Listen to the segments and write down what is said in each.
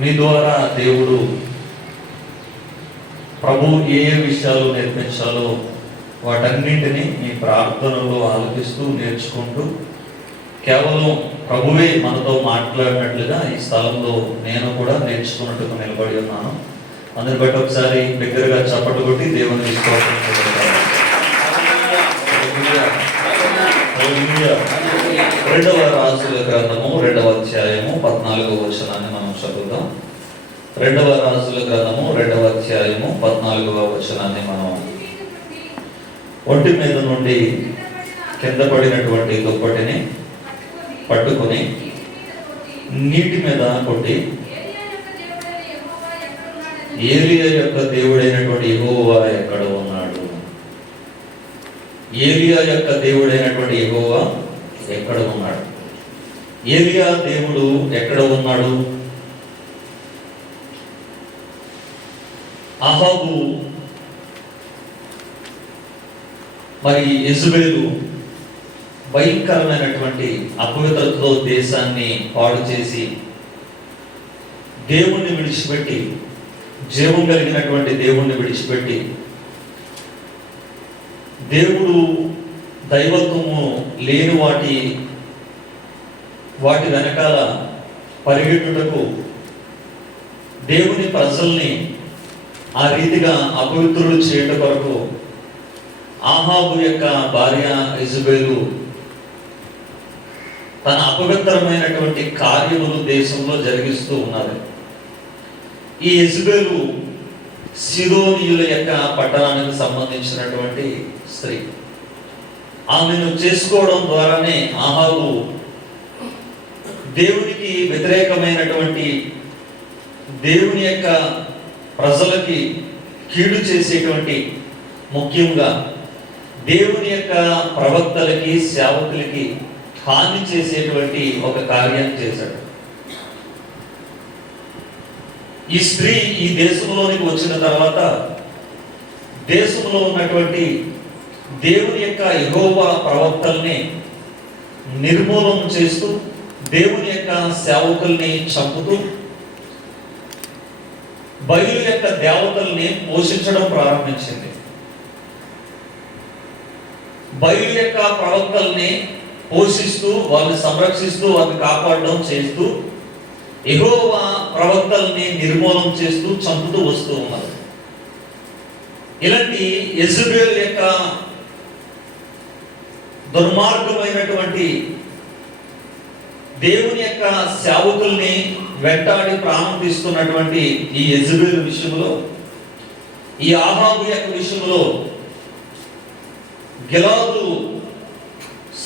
మీ ద్వారా దేవుడు ప్రభు ఏ ఏ విషయాలు నేర్పించాలో వాటన్నింటినీ మీ ప్రార్థనలో ఆలోచిస్తూ నేర్చుకుంటూ కేవలం ప్రభువే మనతో మాట్లాడినట్లుగా ఈ స్థలంలో నేను కూడా నేర్చుకున్నట్టుగా నిలబడి ఉన్నాను. అందరి బట్టి ఒకసారి దగ్గరగా చప్పట్లు కొట్టి దేవుని విశ్వాసం రెండవ రాజుల గ్రంథము రెండవ అధ్యాయము పద్నాలుగో వచనాన్ని మనం రెండవ రాజుల గ్రంథము రెండవ అధ్యాయము పద్నాలుగవ వచనాన్ని మనం ఒంటి మీద నుండి కింద పడినటువంటి దుప్పటిని పట్టుకొని నీటి మీద కొట్టి ఏలియా యొక్క దేవుడైనటువంటి యెహోవా ఎక్కడ ఉన్నాడు? ఏలియా యొక్క దేవుడైనటువంటి ఎగోవా ఎక్కడ ఉన్నాడు? ఏలియా దేవుడు ఎక్కడ ఉన్నాడు? అహాబు మరి యెజబెలు భయంకరమైనటువంటి అపవిత్రతతో దేశాన్ని పాడు చేసి దేవుణ్ణి విడిచిపెట్టి జీవం కలిగినటువంటి దేవుణ్ణి విడిచిపెట్టి దేవుడు దైవత్వము లేని వాటి వాటి వెనకాల పరిగెట్టుటకు దేవుని ప్రజల్ని ఆ రీతిగా అపవిత్రులు చేయట కొరకు ఆహాబు యొక్క భార్య ఇజబేలు తన అపవిత్రమైనటువంటి కార్యములు దేశంలో జరిగిస్తూ ఉన్నది. ఈ ఇజబేలు సిరోనియుల యొక్క పట్టణానికి సంబంధించినటువంటి స్త్రీ. ఆమెను చేసుకోవడం ద్వారానే ఆహాబు దేవునికి వ్యతిరేకమైనటువంటి దేవుని యొక్క ప్రజలకి కీడు చేసేటువంటి ముఖ్యంగా దేవుని యొక్క ప్రవక్తలకి సేవకులకి హాని చేసేటువంటి ఒక కార్యం చేశాడు. ఈ స్త్రీ ఈ దేశంలోనికి వచ్చిన తర్వాత దేశంలో ఉన్నటువంటి దేవుని యొక్క యహోవా ప్రవక్తల్ని నిర్మూలన చేస్తూ దేవుని యొక్క సేవకుల్ని చంపుతూ బయలు యొక్క దేవతల్ని పోషించడం ప్రారంభించింది. బయలు యొక్క ప్రవక్తల్ని పోషిస్తూ వాళ్ళని సంరక్షిస్తూ వాళ్ళని కాపాడడం చేస్తూ ఎగోవా ప్రవక్తల్ని నిర్మూలన చేస్తూ చంపుతూ వస్తూ ఉన్నారు. ఇలాంటి యెజబెల్ యొక్క దుర్మార్గమైనటువంటి దేవుని యొక్క సేవకుల్ని వెంటాడి ప్రాణం తీస్తున్నటువంటి ఈ యజ్బేల్ విషయంలో ఈ ఆహాబు యొక్క విషయంలో గిలాదు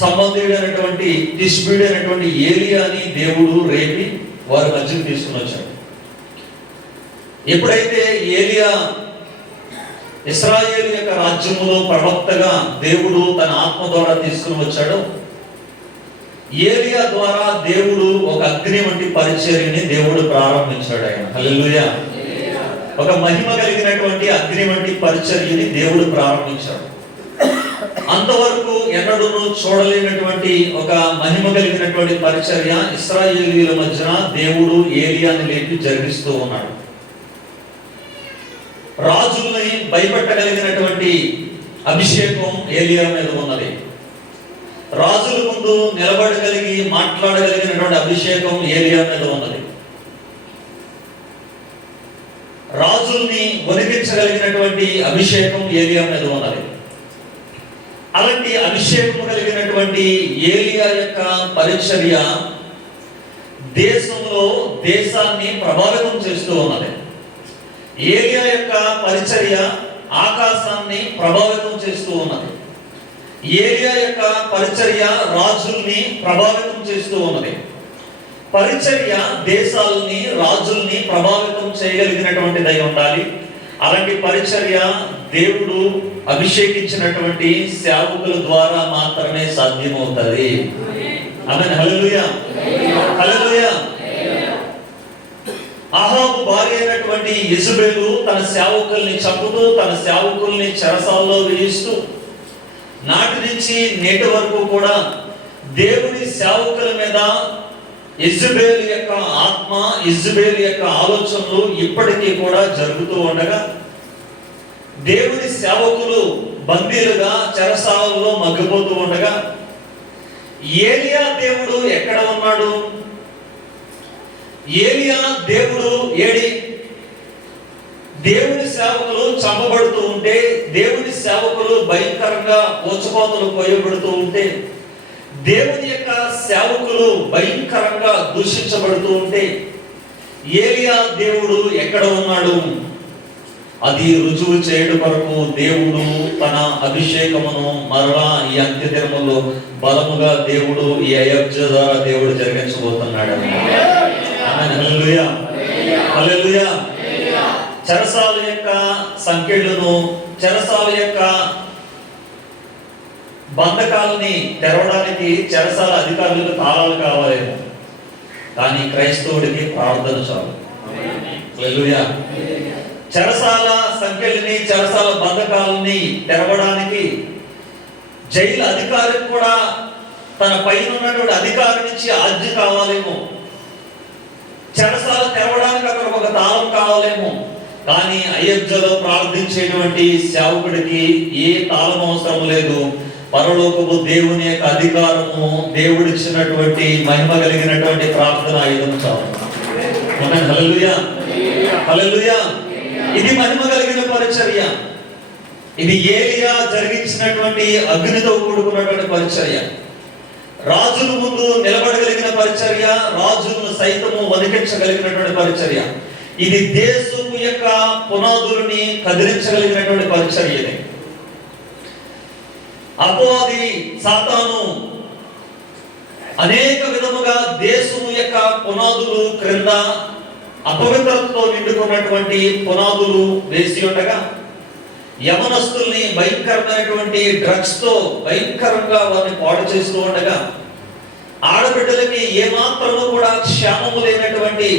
సంబంధుడైనటువంటి తిష్బీడైనటువంటి ఏలియాని దేవుడు రేపి వారి మధ్యకు తీసుకుని వచ్చాడు. ఎప్పుడైతే ఏలియా ఇస్రాయేల్ యొక్క రాజ్యములో ప్రవక్తగా దేవుడు తన ఆత్మ ద్వారా తీసుకుని వచ్చాడో ఏలియా ద్వారా దేవుడు ఒక అగ్ని వంటి పరిచర్యని దేవుడు ప్రారంభించాడు ఆయన. హల్లెలూయా. ఒక మహిమ కలిగినటువంటి అగ్ని వంటి పరిచర్యని దేవుడు ప్రారంభించాడు. అంతవరకు ఎన్నడూను చూడలేనటువంటి ఒక మహిమ కలిగినటువంటి పరిచర్య ఇస్రాయేలీల మధ్యన దేవుడు ఏలియాని లేపి జరిగిస్తూ ఉన్నాడు. రాజుల్ని భయపెట్టగలిగినటువంటి అభిషేకం ఏలియా మీద ఉన్నది. రాజుల ముందు నిలబడగలిగి మాట్లాడగలిగినటువంటి అభిషేకం ఏలియా మీద ఉన్నది? రాజుల్ని వణికించగలిగినటువంటి అభిషేకం ఏలియా మీద ఉన్నది? అలాంటి అభిషేకం కలిగినటువంటి ఏలియా యొక్క పరిచర్య దేశంలో దేశాన్ని ప్రభావితం చేస్తూ ఉన్నది. ఏలియా యొక్క పరిచర్య ఆకాశాన్ని ప్రభావితం చేస్తూ ఉన్నది. ఏలియా యొక్క పరిచర్య రాజుల్ని ప్రభావితం చేస్తూ ఉన్నది. పరిచర్య దేశాలని రాజుల్ని ప్రభావితం చేయగలిగినటువంటిదై ఉండాలి. అలాంటి పరిచర్య దేవుడు అభిషేకించినటువంటి సేవకుల ద్వారా మాత్రమే సాధ్యమవుతుంది. ఆమె హలలుయా హల్లెలూయా. అహాబు భార్య అయినటువంటి ఇసుబేలు తన సేవకుల్ని చంపుతూ తన సేవకుల్ని చెరసాల్లో వేయిస్తూ నాటి నుంచి నేటి వరకు కూడా దేవుని సేవకుల మీద ఇజ్బేల్ యొక్క ఆత్మ ఇజ్బేల్ యొక్క ఆలోచనలు ఇప్పటికీ కూడా జరుగుతూ ఉండగా దేవుని సేవకులు బందీలుగా చెరసాలలో మగ్గిపోతూ ఉండగా ఏలియా దేవుడు ఎక్కడ ఉన్నాడు? ఏలియా దేవుడు ఏడి దేవుని సేవకులు చంపబడుతూ ఉంటే దేవుని సేవకులు భయంకరంగా ఊచకోతలు పోయబడుతూ ఉంటే దేవుని యొక్క సేవకులు భయంకరంగా దూషించబడుతూ ఉంటే ఏలియా దేవుడు ఎక్కడ ఉన్నాడు? అది రుజువు చేయడం కొరకు దేవుడు తన అభిషేకమును మరలా ఈ అంత్య దినములో బలముగా దేవుడు ఈ అయోధ్య ద్వారా దేవుడు జరిగించబోతున్నాడు. చెరసాల యొక్క సంఖ్యలను చెరసాల యొక్క బంధకాలని తెరవడానికి చెరసాల అధికారులకు తాళాలు కావాలేమో కానీ క్రైస్తవుడికి ప్రార్థన చాలు. చెరసాల సంఖ్యలని చెరసాల బంధకాలని తెరవడానికి జైలు అధికారికి కూడా తన పైన ఉన్నటువంటి అధికారి నుంచి ఆజ్ఞ కావాలేమో. చెరసాల తెరవడానికి అక్కడ ఒక తాళం కావాలేమో. కానీ అయోధ్యలో ప్రార్థించేటువంటి సేవకుడికి ఏ తాళం అవసరం లేదు. పరలోకపు దేవుని యొక్క అధికారము దేవుడిచ్చినటువంటి మహిమ కలిగినటువంటి ప్రార్థన ఆయుధం చాలు హల్లెలూయా ఇది మహిమ కలిగిన పరిచర్య. ఇది ఏలియా జరిగించినటువంటి అగ్నితో కూడుకున్నటువంటి పరిచర్య. రాజుల ముందు నిలబడగలిగిన పరిచర్య రాజులను సైతము వదిలించగలిగినటువంటి పరిచర్య. ఇది దేశము యొక్క పునాదులని కదిలించగలిగినటువంటి పరిచర్య ఇది. అపోది సాతాను అనేక విధముగా దేశము యొక్క పునాదులు క్రింద అపవిత్రతతో నిండుకున్నటువంటి పునాదులు వేసి ఉండగా యవనస్తుల్ని భయంకరమైనటువంటి డ్రగ్స్తో భయంకరంగా వారిని పాడు చేస్తూ ఉండగా ఆడబిడ్డలకి ఏమాత్రము కూడా క్షేమము లేనటువంటి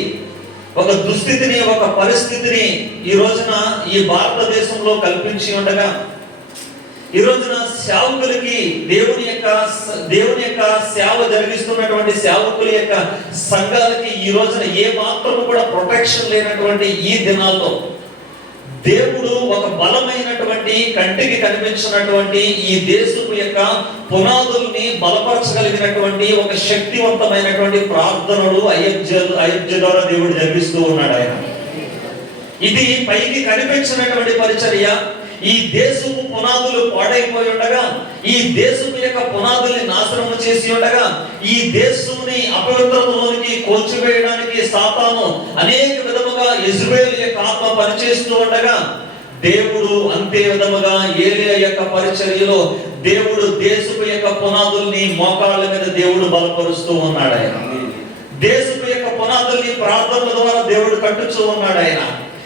ఒక దుస్థితిని ఒక పరిస్థితిని ఈ రోజున ఈ భారతదేశంలో కల్పించి ఉండగా ఈ రోజున సేవకులకి దేవుని యొక్క దేవుని యొక్క సేవ జరిగిస్తున్నటువంటి సేవకుల యొక్క సంఘాలకి ఈ రోజున ఏ మాత్రం కూడా ప్రొటెక్షన్ లేనటువంటి ఈ దినాల్లో దేవుడు ఒక బలమైనటువంటి కంటికి కనిపించినటువంటి ఈ దేశపు యొక్క పునాదుల్ని బలపరచగలిగినటువంటి ఒక శక్తివంతమైనటువంటి ప్రార్థనలు అయోధ్య అయోధ్య ద్వారా దేవుడు జరిపిస్తూ ఉన్నాడు ఆయన. ఇది పైకి కనిపించినటువంటి పరిచర్య. ఈ దేశపు పునాదులు పాడైపోయి ఉండగా ఈ దేశపు యొక్క పునాదుల్ని నాశనము చేసి ఉండగా ఈ దేశం దేశంని అపవిత్రతలోనికి కోల్చివేయడానికి సాతాను అనేక విధముగా ఇజ్రాయేల్ యొక్క ఆత్మ పనిచేస్తూ ఉండగా దేవుడు అంతే విధముగా ఏలియా యొక్క పరిచర్యలో దేవుడు దేశపు యొక్క పునాదుల్ని మోకాళ్ళ మీద దేవుడు బలపరుస్తూ ఉన్నాడు ఆయన. దేశపు యొక్క పునాదుల్ని ప్రార్థనల ద్వారా దేవుడు కట్టుచూ ఉన్నాడు ఆయన.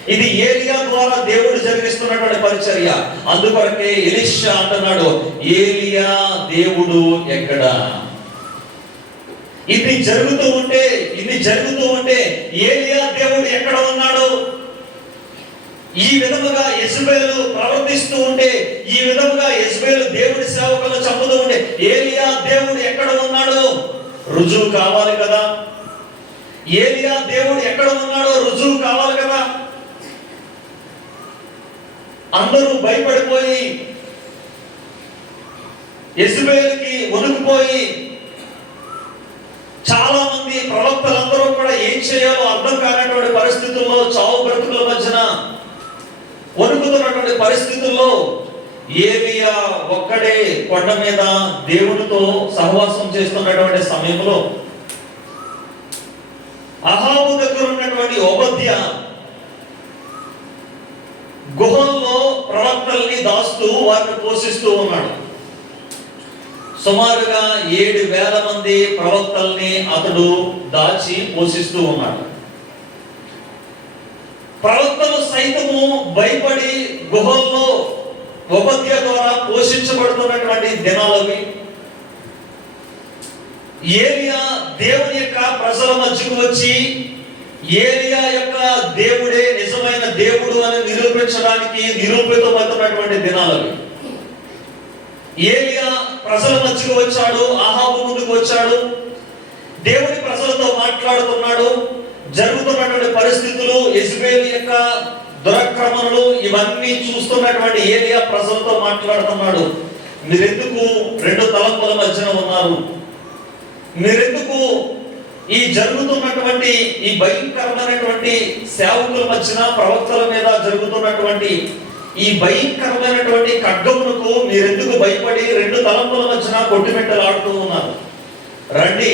ఇది ఏలియా ద్వారా దేవుడు జరిగిస్తున్నటువంటి పరిచర్య. అందుకొరకే ఎలిషా అంటున్నాడు ఏలియా దేవుడు ఎక్కడ? ఇది జరుగుతూ ఉంటే ఇది జరుగుతూ ఉంటే ఏలియా దేవుడు ఎక్కడ ఉన్నాడు? ఈ విధముగా యజ్బేలు ప్రవర్తిస్తూ ఉంటే ఈ విధముగా యజ్బేలు దేవుడి సేవకులు చంపుతూ ఉంటే ఏలియా దేవుడు ఎక్కడ ఉన్నాడు? రుజువు కావాలి కదా? ఏలియా దేవుడు ఎక్కడ ఉన్నాడో రుజువు కావాలి కదా? అందరూ భయపడిపోయి యజ్బేలుకి వణుకుపోయి చాలా మంది ప్రవక్తలందరూ కూడా ఏం చేయాలో అర్థం కానటువంటి పరిస్థితుల్లో చావు బ్రతుకుల మధ్యన వణుకుతున్నటువంటి పరిస్థితుల్లో ఏలియా ఒక్కడే కొండ మీద దేవునితో సహవాసం చేస్తున్నటువంటి సమయంలో అహాబు దగ్గర ఉన్నటువంటి ఓబద్య గుహల్లో ప్రవక్తల్ని దాస్తూ వారిని పోషిస్తూ ఉన్నాడు. సుమారుగా ఏడు వేల మంది ప్రవక్తల్ని అతడు దాచి పోషిస్తూ ఉన్నాడు. ప్రవక్తలు సైతము భయపడి గుహల్లో ఉపద్య ద్వారా పోషించబడుతున్నటువంటి దినాలవి ఏలియా దేవుని యొక్క ప్రజల మధ్యకు వచ్చి ఏలియా యొక్క దేవుడే నిజమైన దేవుడు అని నిరూపించడానికి నిరూపితమవుతున్నటువంటి దినాలవి ఏలియా ప్రజల మధ్యకు వచ్చాడు ఆహాబు ముందుకు వచ్చాడు. దేవుడి ప్రజలతో మాట్లాడుతున్నాడు. జరుగుతున్నటువంటి పరిస్థితులు ఇజ్రాయేల్ యొక్క దురక్రమణలు ఇవన్నీ చూస్తున్నటువంటి ఏలియా ప్రజలతో మాట్లాడుతున్నాడు. మీరెందుకు రెండు తలంపుల మధ్యన ఉన్నారు? మీరెందుకు ఈ జరుగుతున్నటువంటి ఈ భయంకరమైనటువంటి సేవకుల మధ్యన ప్రవక్తల మీద జరుగుతున్నటువంటి ఈ భయంకరమైనటువంటి ఖడ్గమునకు మీరెందుకు భయపడి రెండు తలంపుల మధ్యన కొట్టుమెట్టలాడుతూ ఉన్నారు? రండి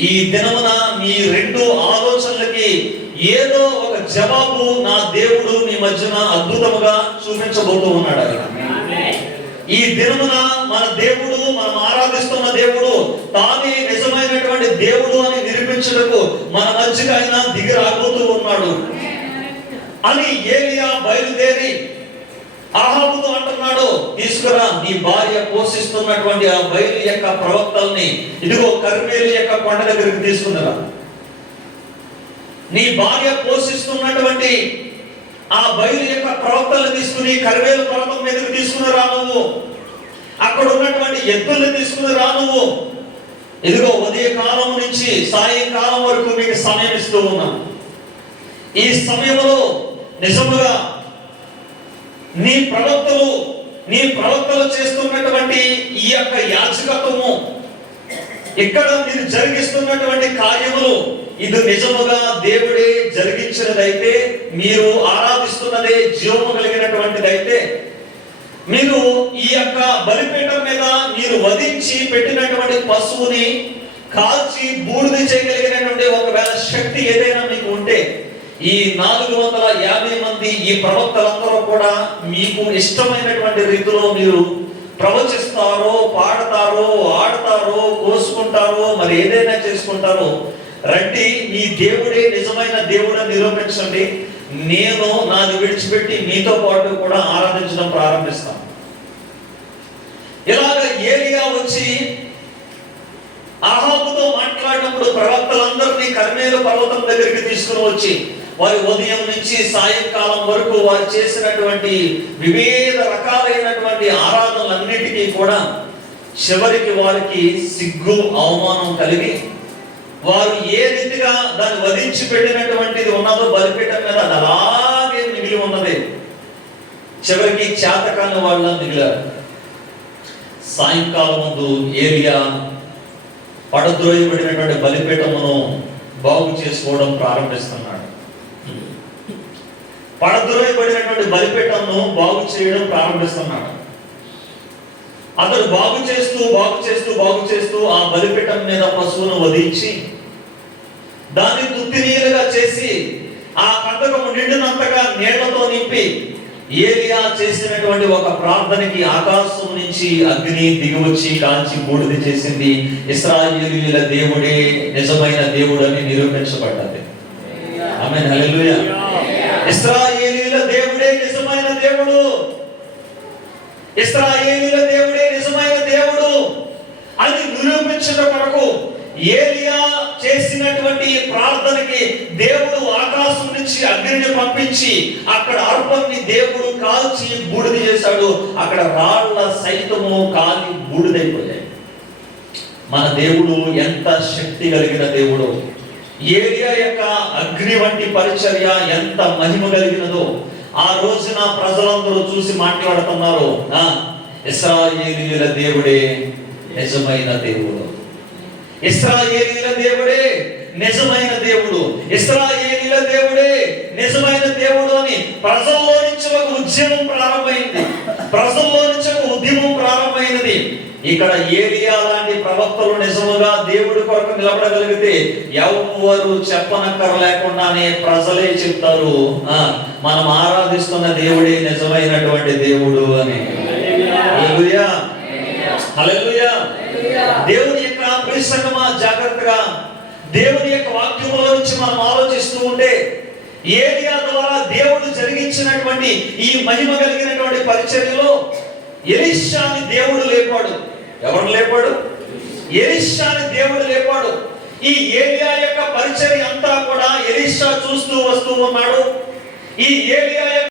ఈ దినమున మీ రెండు ఆలోచనలకి ఏదో ఒక జవాబు నా దేవుడు మీ మధ్యన అద్భుతముగా చూపించబోతూ ఉన్నాడు ఈ దినమున మన దేవుడు మనం ఆరాధిస్తున్న దేవుడు తానే నిజమైనటువంటి దేవుడు అని నిరూపించుటకు మన మధ్యకి ఆయన దిగి రాబోతూ ఉన్నాడు. అని ఏలియా బయలుదేరి అహాబుతో అంటున్నాడు. తీసుకురా నీ భార్య పోషిస్తున్నటువంటి ఆ బయలు యొక్క ప్రవక్తల్ని ఇదిగో కర్మేలు యొక్క కొండ దగ్గరికి తీసుకున్నరా? నీ భార్య పోషిస్తున్నటువంటి ఆ బయలు యొక్క ప్రవక్తలను తీసుకుని కరివేలు పర్వతం మీదకి తీసుకుని రా నువ్వు? అక్కడ ఉన్నటువంటి ఎద్దుల్ని తీసుకుని రా నువ్వు? ఇదిగో ఉదయ కాలం నుంచి సాయంకాలం వరకు మీకు సమయం ఇస్తూ ఉన్నాం ఈ సమయంలో నిజముగా నీ ప్రవక్తలు నీ ప్రవక్తలు చేస్తున్నటువంటి ఈ యొక్క యాచకత్వము ఇక్కడ మీరు జరిగిస్తున్నటువంటి కార్యములు ఇది నిజముగా దేవుడే జరిగించినదైతే మీరు ఆరాధిస్తున్నదే జీవము కలిగినటువంటిదైతే మీరు ఈ యొక్క బలిపీఠం మీద మీరు వధించి పెట్టినటువంటి పశువుని కాల్చి బూడిద చేయగలిగినటువంటి ఒకవేళ శక్తి ఏదైనా మీకు ఉంటే ఈ నాలుగు వందల యాభై మంది ఈ ప్రవక్తలందరూ కూడా మీకు ఇష్టమైనటువంటి రీతిలో మీరు ప్రవచిస్తారో పాడతారో ఆడతారో కోసుకుంటారో మరి ఏదైనా చేసుకుంటారో రండి మీ దేవుడే నిజమైన దేవుడని నిరూపించండి. నేను నాది విడిచిపెట్టి మీతో పాటు కూడా ఆరాధించడం ప్రారంభిస్తాను. ఇలాగ ఏలియా వచ్చి ఆహాబుతో మాట్లాడినప్పుడు ప్రవక్తలందరినీ కర్మేలు పర్వతం దగ్గరికి తీసుకుని వచ్చి వారి ఉదయం నుంచి సాయంకాలం వరకు వారు చేసినటువంటి వివిధ రకాలైనటువంటి ఆరాధనలన్నిటికీ కూడా చివరికి వారికి సిగ్గు అవమానం కలిగి వారు ఏ రీతిగా దాన్ని వధించి పెట్టినటువంటిది ఉన్నదో బలిపీఠం మీద అది అలాగే మిగిలి ఉన్నది. చివరికి చేతకాని వాళ్ళ మిగిలారు. సాయంకాలం ముందు ఏరియా పడద్రోయబడినటువంటి బలిపీఠమును బాగు చేసుకోవడం ప్రారంభిస్తున్నాడు. పడద్రోయబడినటువంటి బలిపీఠమును బాగు చేయడం ప్రారంభిస్తున్నాడు. అతడు బాగు చేస్తూ బాగు చేస్తూ బాగు చేస్తూ ఆ బలిపీఠం మీద పశువును వధించి దాన్ని తుత్తినీలుగా చేసి ఆ కందకము నిండినంతగా నీళ్ళతో నింపి ఏలియా చేసినటువంటి ఒక ప్రార్థనకి ఆకాశం నుంచి అగ్ని దిగివచ్చి కాల్చి బూడిద చేసింది. ఇస్రాయేలీల దేవుడే నిజమైన దేవుడు అని నిరూపించబడ్డది ఆమె ఇస్రాయేలీల దేవుడే నిజమైన దేవుడు ఇస్రాయేలీల దేవుడే నిజమైన దేవుడు అని నిరూపించడం కొరకు ఏలియా చేసినటువంటి ప్రార్థనకి దేవుడు ఆకాశం నుంచి అగ్నిని పంపించి అక్కడ అర్పణని దేవుడు కాల్చి బూడిద చేశాడు. అక్కడ రాళ్ళ సైతము కాలి బూడిదైపోయాయి. మన దేవుడు ఎంత శక్తి కలిగిన దేవుడు. ఏలియా యొక్క అగ్ని వంటి పరిచర్య ఎంత మహిమ కలిగినదో ఆ రోజున ప్రజలందరూ చూసి మాట్లాడుతున్నారు ఇస్రాయేలీల దేవుడే నిజమైన దేవుడు. ఇస్రాయేలీల దేవుడే నిజమైన దేవుడు. ఇస్రాయేలీల దేవుడే నిజమైన దేవుడు అని ప్రజల్లో నుంచి ఒక ఉద్యమం ప్రారంభమైంది. ప్రజల్లో నుంచి ఒక ఉద్యమం ప్రారంభమైనది. ఇక్కడ ఏలియా లాంటి ప్రవక్తలు నిజముగా దేవుడి కొరకు నిలబడగలిగితే ఎవరు చెప్పనక్కర లేకుండానే ప్రజలే చెప్తారు. ఆ మనం ఆరాధిస్తున్న దేవుడే నిజమైనటువంటి దేవుడు అని. హల్లెలూయా. హల్లెలూయా. దేవుని యొక్క ప్రిసంగమా జాగ్రత్తగా దేవుని యొక్క వాక్యముల గురించి మనం ఆలోచిస్తూ ఉంటే ఏరియా ద్వారా దేవుడు జరిగించినటువంటి ఈ మహిమ కలిగినటువంటి పరిచర్యలో ఎలిషాని దేవుడు లేపాడు. ఎవరు లేపాడు? ఎలిషాని దేవుడు లేపాడు. ఈ ఏరియా యొక్క పరిచర్య అంతా కూడా ఎలిషా చూస్తూ వస్తూ ఉన్నాడు. ఈ ఏరియా యొక్క